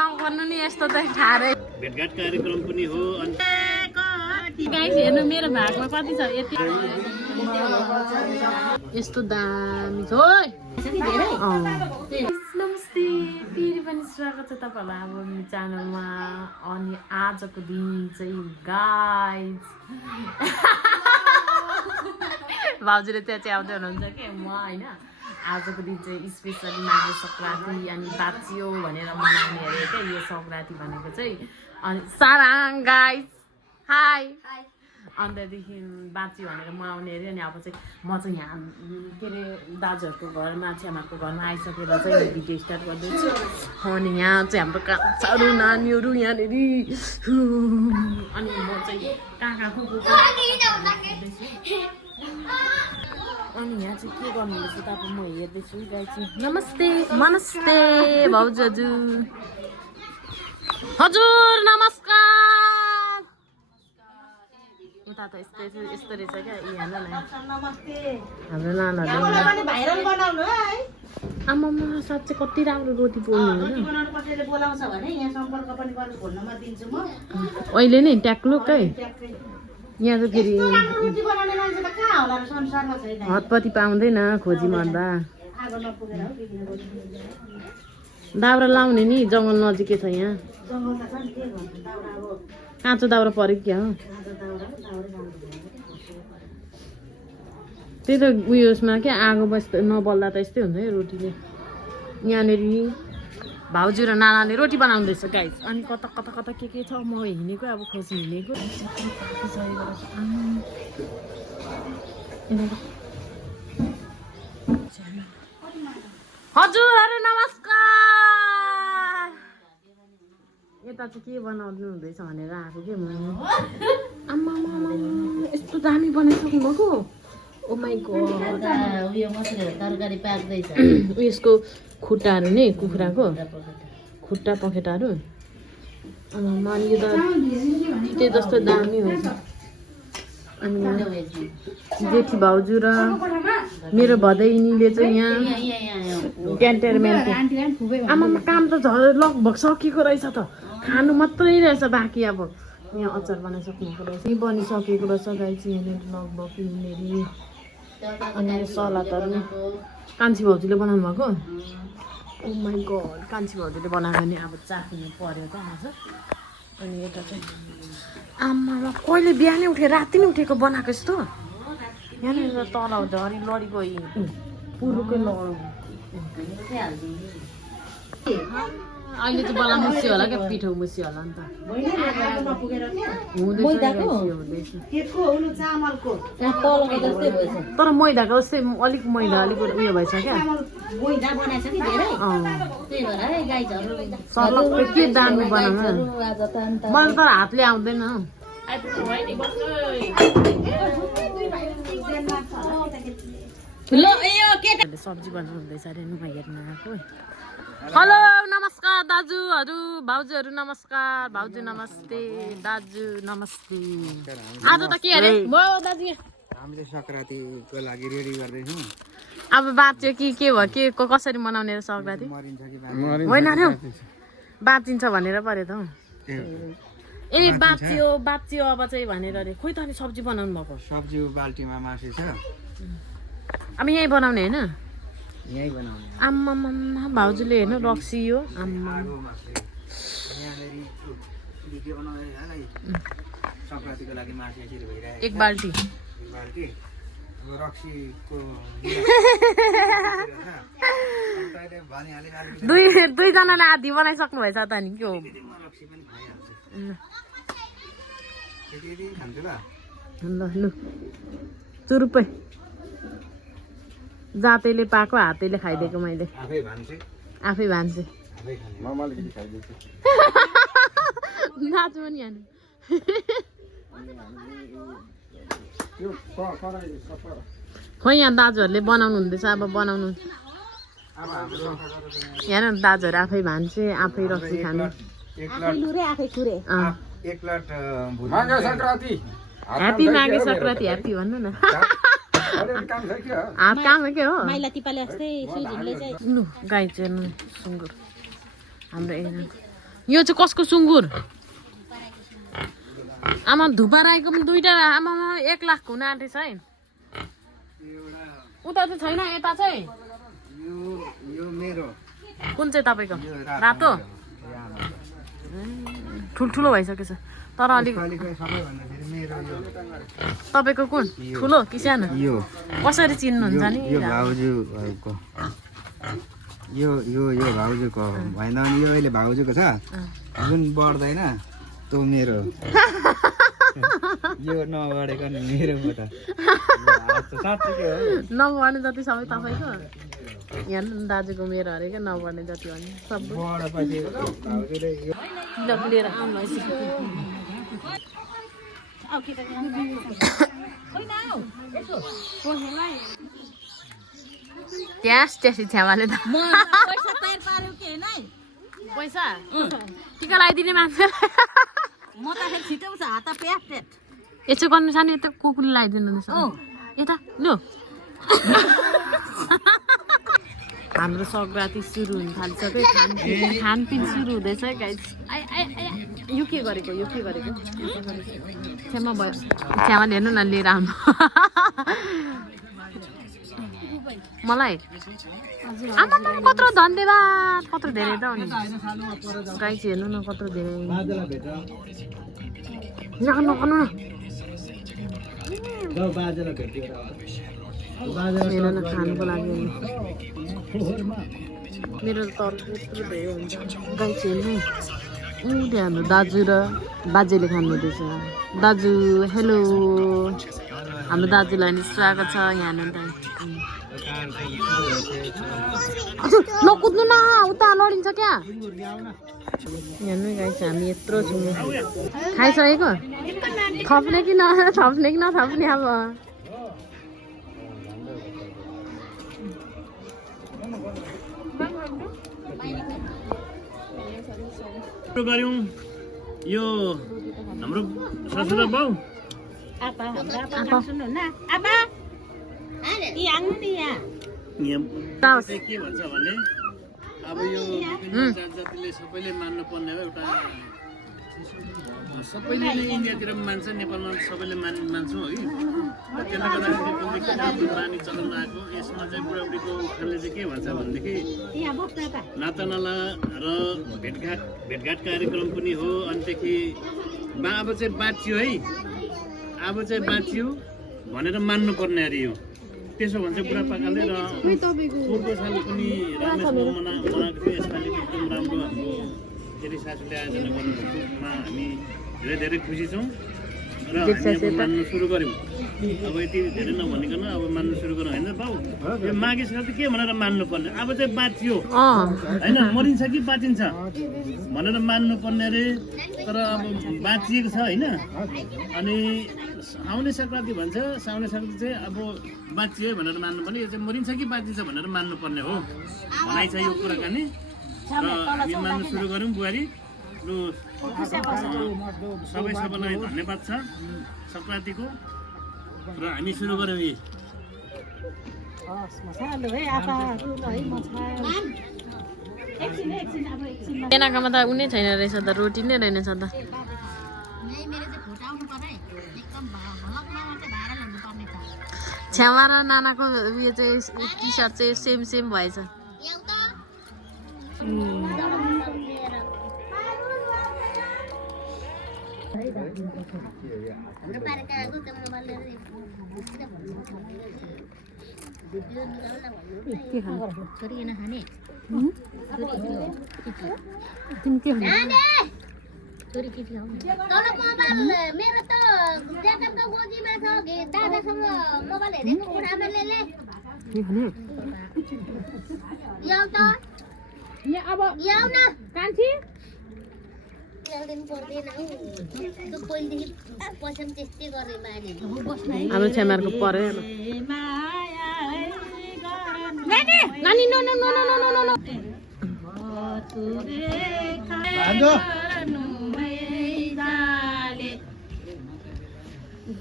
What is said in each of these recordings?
नगर्नु नि यस्तो त ठाडै भेटघाट कार्यक्रम पनि हो अनि गाइस हेर्नु मेरो भागमा कति छ यति यस्तो दामी छ ओइ नमस्ते फेरि पनि स्वागत छ तपाईँहरूलाई अब मेरो च्यानलमा अनि आजको दिन चाहिँ गाइस भाउजूले त्यहाँ च्याउँदै हुनुहुन्छ कि म होइन आजको दिन चाहिँ स्पेसली माघे सङ्क्रान्ति अनि बाँचियो भनेर मनाउने अरे क्या यो सङ्क्रान्ति भनेको चाहिँ अनि साराङ गाइस हाई अन्तदेखि बाँच्यो भनेर मनाउने अरे अनि अब चाहिँ म चाहिँ यहाँ के अरे दाजुहरूको घरमा छेमाको घरमा आइसकेर चाहिँ भिडियो स्टार्ट गर्दैछु अनि यहाँ चाहिँ हाम्रो कान्छाहरू नानीहरू यहाँनिर अनि म चाहिँ कहाँ अनि यहाँ चाहिँ के गर्नुहुँदैछ तपाईँ म हेर्दैछु गाइस नमस्ते नमस्ते भाउजू हजुर नमस्कार उता त यस्तो रहेछ क्या यहाँ हाम्रो नानाहरू आमामा साँच्चै कति राम्रो रोटी पोल्नु अहिले नै ट्याक्लुकै यहाँ त फेरि हतपति पाउँदैन खोजी मर्दा दाउरा लाउने नि जङ्गल नजिकै छ यहाँ काँचो दाउरा पऱ्यो क्या हो त्यही त उयसमा क्या आगो नबल्दा त यस्तै हुन्छ है रोटीले यहाँनिर भाउजू र नानाले रोटी बनाउँदैछ गाइस अनि कता कता कता के छ म हिँडेको अब खोजी हिँडेको हजुरहरू नमस्कार यता चाहिँ के बनाउनु हुँदैछ भनेर आएको के म आम्मा यस्तो दामी बनाइसक्नु भएको ओ माइ गॉड उयो मसले तरकारी पाक्दैछ उयसको खुट्टाहरू नि कुखुराको खुट्टा पखेटाहरू अनि यो त त्यो जस्तो दामी हुन्छ अनि जेठी भाउजू र मेरो भदैनीले चाहिँ यहाँ क्यान्टरमेन्ट आमामा काम त लगभग सकिएको रहेछ त खानु मात्रै रहेछ बाँकी अब यहाँ अचार बनाइसक्नुको रहेछ यहीँ बनिसकेको रहेछ गाइस यहाँनिर लगभग यहाँनिर अनि सलादहरू कान्छी भाउजूले बनाउनु भएको ओ माइ गॉड कान्छी भाउजूले बनाएको नि अब चाख्नु पर्यो त आज अनि यता चाहिँ आमामा कहिले बिहानै उठेर राति नै उठेको बनाएको जस्तो यहाँनिर तल झरी लडी गयो पुरुकै लड अहिले त बला मुस्यो होला क्या पिठो मुस्यो होला नि त तर मैदाको जस्तै अलिक मैदा अलिक उयो भएछ क्या सर्लक्कै के दामी बनाउनु मलाई तर हातले आउँदैन सब्जी बनाउनु हुँदैछ अरे नुमा हेर्न आएको हेलो नमस्कार दाजुहरू भाउजूहरू नमस्कार भाउजू नमस्ते दाजु नमस्ते आज त के अरे म दाजु हामीले संक्रान्तिको लागि रेडी गर्दैछौँ अब बाँच्यो कि के भयो के कसरी मनाउने र संक्रान्ति होइन र बाँचिन्छ भनेर पर्यो त ए बाँच्यो अब चाहिँ भनेर अरे खोइ त अनि सब्जी बनाउनु भएको सब्जी बाल्टीमा मासु छ अब यहीँ बनाउने होइन यहीँ बनाउने आम्मामा भाउजूले हेर्नु रक्सी यो आम्मा संक्रान्तिको लागि मासु यसरी भइरहेको एक बाल्टी रक्सीको दुईजनाले आधी बनाइसक्नु भएछ त नि के हो ल लु चुरुपै जातैले पाएको हातैले खाइदिएको मैले आफै भान्छु नाच्नु पनि हाल्नु खोइ यहाँ दाजुहरूले बनाउनु हुँदैछ अब बनाउनु यहाँ दाजुहरू आफै भान्से आफै रक्सी खानु ह्याप्पी माघे सङ्क्रान्ति ह्याप्पी भन्नु न काम के हो गाई चाहिँ सुँगुर हाम्रो यो चाहिँ कसको सुँगुर आमा धुपा राईको पनि दुईटा आमा 1 लाख हुन आँटेछ है उता चाहिँ छैन यता चाहिँ यो मेरो कुन चाहिँ तपाईँको रातो ठुल्ठुलो भइसकेछ तर अलिक सबैभन्दा फेरि मेरो यो तपाईँको कुन ठुलो कि सानो यो कसरी चिन्नुहुन्छ नि यो भाउजूको यो यो यो भाउजूको भएन भने यो अहिले भाउजूको छ जुन बढ्दैन त्यो मेरो यो नबढेको नि मेरो हो त साँच्चै हो नबढ्ने जति सबै तपाईँको यहाँ दाजुको मेरो अरे क्या नबढ्ने जति भने सबै बढेपछि भाउजूले यो तिलक लिएर आउनु ट्यास ट्यासी छ्यामाले त पैसा टिका लगाइदिने मान्छे यसो गर्नु सानो यता कुकुरले लगाइदिनु यता लु हाम्रो सङ्क्रान्ति सुरु हुन थालिसक्यो खानपिन सुरु हुँदैछ गाइस यो के गरेको छ्यामा भयो छ्यामाले हेर्नु न लिएर आउनु मलाई आमा कत्रो धन्यवाद कत्रो धेरै त अनि गाइस हेर्नु न कत्रो धेरै हेर्नु न खानुको लागि मेरो तर यत्रो धेरै हुन्छ गाइस हेर्नु हाम्रो दाजु र बाजेले खानुहुँदैछ दाजु हेलो हाम्रो दाजुलाई नि स्वागत छ यहाँ नकुद्नु न उता लडिन्छ क्या हेर्नु गाइस हामी यत्रो छौँ खाइसकेको थप्ने कि नथप्ने अब गऱ्यौँ यो हाम्रो ससुरा बाउ के भन्छ भने अब यो विभिन्न जात जातिले सबैले मान्नु पर्ने हो एउटा सबैले नै इन्डियातिर मान्छ नेपालमा सबैले मान्छौँ है त्यसले गर्दाखेरि बानी चलन आएको यसमा चाहिँ बुढाबुढीको उखानले चाहिँ के भन्छ भनेदेखि नातानाला र भेटघाट कार्यक्रम पनि हो अनिदेखि अब चाहिँ बाँचियो है अब चाहिँ बाँचियो भनेर मान्नु पर्ने अरे यो त्यसो भन्छ बुढापाकाले र पोहोरको साल पनि राम्रोसँग मनाएको थियो यसपालि एकदम राम्रो हाम्रो फेरि सासूले आयोजना गर्नुभएकोमा हामी धेरै धेरै खुसी छौँ र हामी अब मान्नु सुरु गऱ्यौँ अब यति धेरै नभनिकन अब मान्नु सुरु गरौँ होइन बाउ यो माघे सङ्क्रान्ति के भनेर मान्नु पर्ने अब चाहिँ बाँचियो होइन मरिन्छ कि बाँचिन्छ भनेर मान्नु पर्ने अरे तर अब बाँचिएको छ होइन अनि साउने सङ्क्रान्ति भन्छ साउने सङ्क्रान्ति चाहिँ अब बाँचियो भनेर मान्नु पर्ने यो चाहिँ मरिन्छ कि बाँचिन्छ भनेर मान्नु पर्ने हो भनाइ छ यो कुराकानी र हामी मान्नु सुरु गऱ्यौँ बुहारी लु सबैलाई धन्यवाद छ सङ्क्रान्तिको र हामी सुरु गऱ्यौँ यी एनाकामा त उनी छैन रहेछ त रोटी नै रहेनछ त छ्यामा र नानाको उयो चाहिँ टी सर्ट चाहिँ सेम भएछ मेरो त ज्याकेटको गोजीमा छ दादासँग मोबाइल हेरेको बुढामा ले याउ त अब याउ न कान्छी हाम्रो छ्यामारको परे नानी नो नो नो नो नो नो नो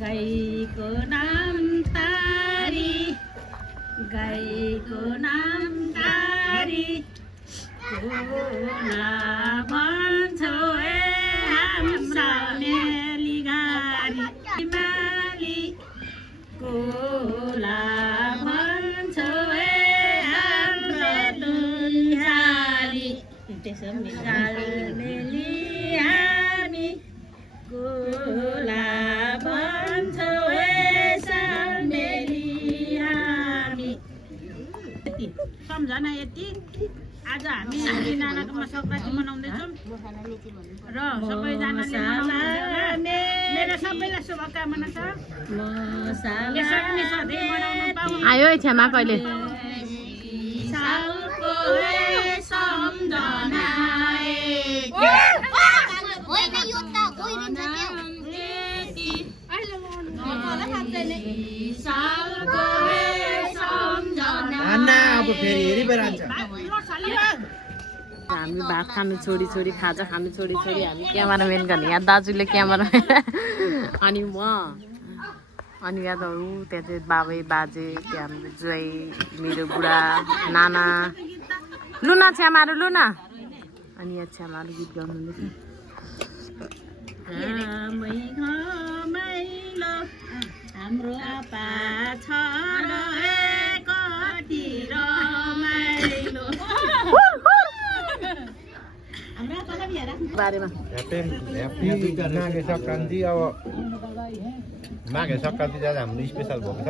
गाईको नाम तारी गाईको नाम तारी भन्छ सालमेली हामी गोला भन्छौँ हे सालमेली हामी। सम्झना यति आज हामी नानाकोमा संक्रान्ति मनाउँदैछौँ र सबैजनाले मेरो सबैलाई शुभकामना छ। यसरी नै सधैँ मनाउन पाऊँ। आयो क्षमा कहिले सालको सम्झना होइन यो त गइरहन्छ सालको सम्झना अब फेरि हेरिबेरान्छ हामी भात खानु छोडी खाजा खानु छोडी हामी क्यामेराम्यान गर्ने यहाँ दाजुले क्यामेराम्यान अनि म अनि यहाँ त त्यहाँ चाहिँ बाबै बाजे त्यहाँ हाम्रो जुवाई मेरो बुढा नाना लुना छ्यामाहरू लुना अनि यहाँ छ्यामाहरू गीत गाउनुहुँदैछ। हाम्रो आपा छ र कति रमाइलो बारेमा माघे सङ्क्रान्ति अब माघे सङ्क्रान्ति जाँदा हाम्रो स्पेसल भएको छ।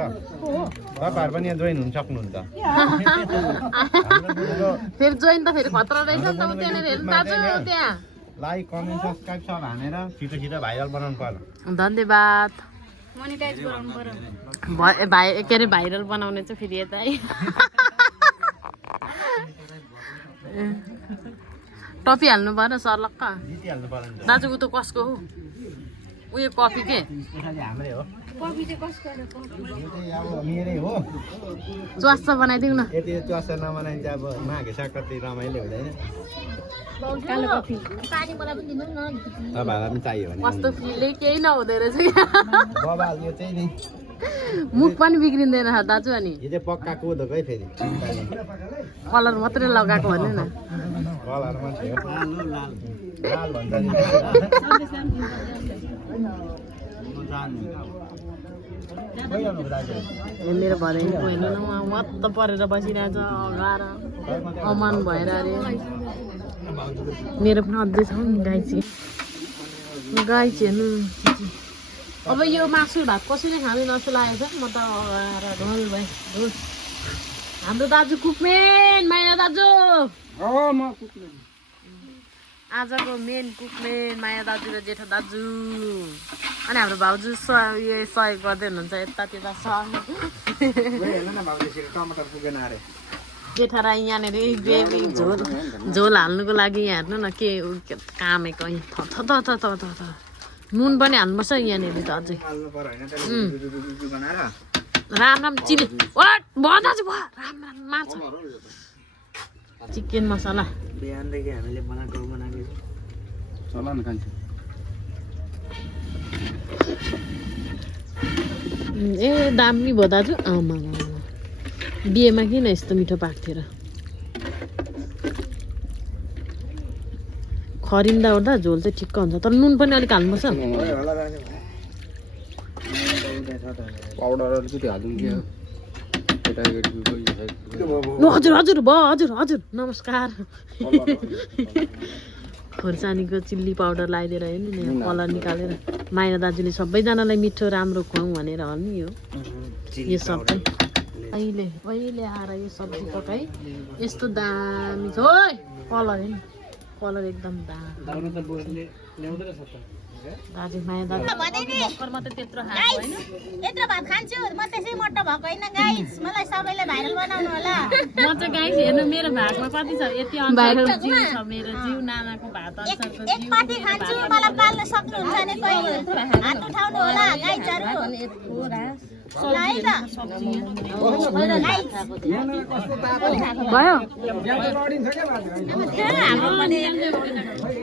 तपाईँहरू पनि यहाँ जोइन हुन सक्नुहुन्छ। फेरि जोइन त फेरि खतरा रहेछ नि त त्यहाँनिर हेर्नु दाजु त्यहाँ लाइक कमेन्ट सब्सक्राइब सब हानेर छिटो भाइरल बनाउनु पर्यो। धन्यवाद भाइ के अरे भाइरल बनाउने चाहिँ फेरि यता है टपी हाल्नु भएन सर्लक्क जितिहाल्नु पर्यो नि त। दाजुको त कसको हो उयो कफी के स्पेसली हाम्रै हो। यो चाहिँ अब मेरै हो। स्वास्थ बनाइदिउँ न यति चुवास नमनाइन्छ अब माघे सङ्क्रान्ति रमाइलो हुँदैन। पानी मलाई पनि दिनु न। तपाईँहरूलाई पनि चाहियो भने कस्तो फिलै केही नहुँदो रहेछ बबाल यो चाहिँ नि मुख पनि बिग्रिँदैन दाजु अनि यो चाहिँ पक्का कोदोकै फेरि कलर मात्रै लगाएको भन्नु न कलरमा थियो लाल भन्छ नि। मेरो भदैनीको हेर्नु न उहाँ मत्त परेर बसिरहेछ अगाएर अमान भएर अरे मेरो पनि अझै छ नि गाई हेर्नु। अब यो मासु भात कसैले खाँदैन जस्तो लागेको छ। म त अगाएर ढोल भाइ ढोल हाम्रो दाजु कुकमेन माया दाजु आजको मेन कुकमेन माया दाजु र जेठा दाजु अनि हाम्रो भाउजू यो सहयोग गर्दै हुनुहुन्छ यतातिर जेठा राई यहाँनिर ग्रेभी झोल हाल्नुको लागि यहाँ हेर्नु न के कामेको नुन पनि हाल्नुपर्छ यहाँनिर त अझै राम चिनी भयो दाजु भयो राम मार्छ चिकन मसला बिहानदेखि हामीले बनाएको चला न खान्छ। ए दामी भयो दाजु आमा बिहेमा किन यस्तो मिठो पाएको थियो र खरिन्दा ओर्दा झोल चाहिँ ठिक्क हुन्छ तर नुन पनि अलिक हाल्नुपर्छ हजुर हजुर भयो हजुर हजुर नमस्कार खोर्सानीको चिल्ली पाउडर लगाइदिएर हेर्नु नि कलर निकालेर माइना दाजुले सबैजनालाई मिठो राम्रो खुवाउँ भनेर हो नि यो सबै अहिले आएर यो सब्जी पकाइ यस्तो दामी छ है कलर हेर्नु कलर एकदम दामी दाजु माया दाजु भर्खर मात्रै त्यत्रो खाएको होइन यत्रो भात खान्छु म त्यसै मोटो भएको होइन गाइस मलाई सबैले भाइरल बनाउनु होला। म चाहिँ गाइस हेर्नु मेरो भागमा कति छ यति अनुसारको जिउ छ मेरो जिउ नानाको भात अनुसारको एक पाटी खान्छु मलाई पाल्न सक्नुहुन्छ भने कोही हात उठाउनु होला गाइसहरु। भयो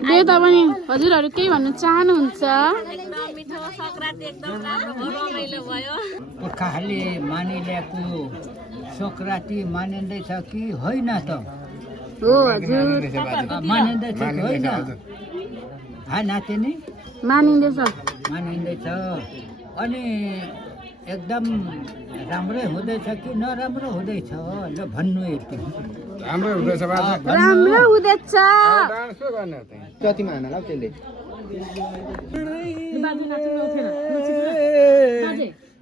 त्यही त पनि हजुरहरू केही भन्नु चाहनुहुन्छ? पुर्खाहरूले मानिल्याएको सङ्क्रान्ति मानिँदैछ कि होइन त? हो हजुर मानिँदैछ कि होइन? नातिनी मानिँदैछ मानिँदैछ। अनि एकदम राम्रै हुँदैछ कि नराम्रो हुँदैछ ल भन्नु यति राम्रो हुँदैछ बाजा राम्रो हुँदैछ डान्स पो गर्ने हो त कतिमा हान होला त्यसले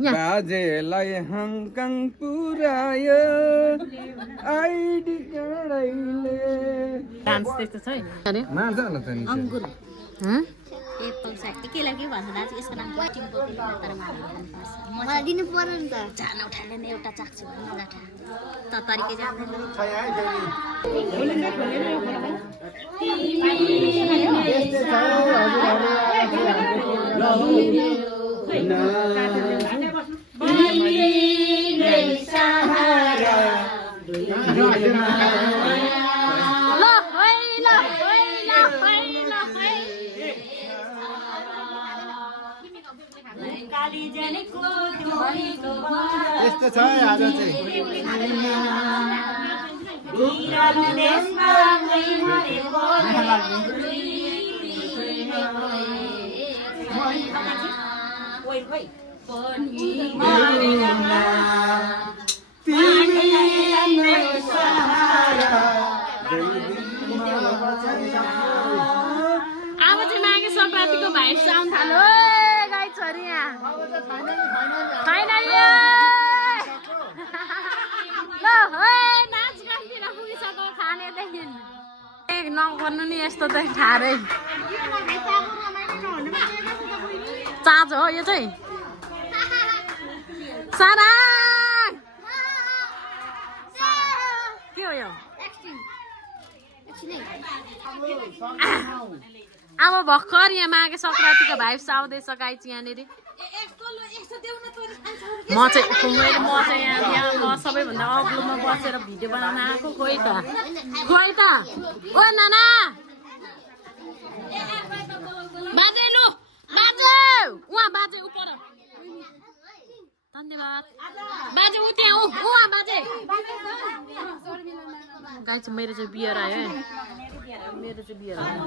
बाजेलाई हङकङ पुरायो आइडी कार्डैले डान्स त्यस्तो छ है मार्छ होला त नि एप्पल साग के लागि भन्छ दाजु यसको नाम टिम्पो तर मलाई दिनु पर्यो नि त जान उठाले नि एउटा चाख्छु भन्नु त तरिकै यस्तो छ आज चाहिँ अब चाहिँ माघे सङ्क्रान्तिको भाइब आउनु थाल्यो गाई छोरी यहाँ फाइनली ल नाच गानतिर पुगिसक्यो खानेदेखि नगर्नु नि यस्तो चाहिँ ठाडै चाँचो हो यो चाहिँ सारा के हो यो अब भर्खर यहाँ माघे सङ्क्रान्तिको भाइब्स आउँदैछ गाई चाहिँ यहाँनिर म चाहिँ यहाँ म सबैभन्दा अग्लोमा बसेर भिडियो बनाउन आएको खोइ त ओ नाना बाजे लु बाजे उहाँ बाजे उपर धन्यवाद बाजे उ त्यहाँ उहाँ बाजे गाई चाहिँ मेरो चाहिँ बियर आयो है मेरो चाहिँ बियर आयो